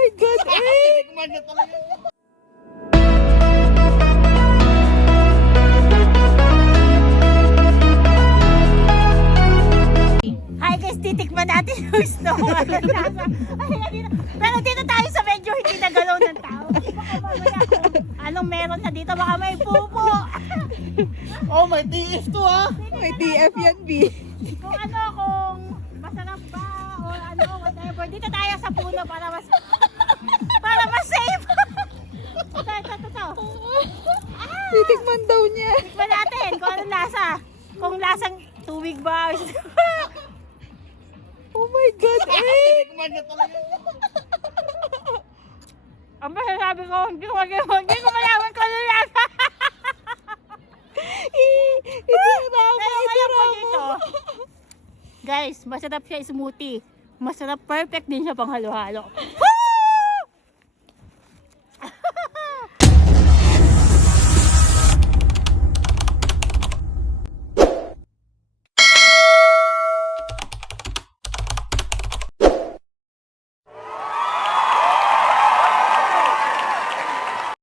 my God, eh! Tikman na talaga. Hi guys, titikman natin yung snow. Pero dito tayo sa medyo hindi nagalaw ng tao. Baka mamaya anong meron na dito, baka may pupo. Oh, may TF to ah. May TF yan, B. Kung masarap ba o ano, whatever. Dito tayo sa puno para mas safe. Ito. Titikman daw niya. Tikman natin kung anong lasa. Kung lasang tuwig ba. Oh my God, eh! Tikman na talaga. Ang masasabi ko, hindi ko malaman kung anong lasa. Itira mo. Guys, masarap siya smoothie. Masarap, perfect din siya pang halo-halo.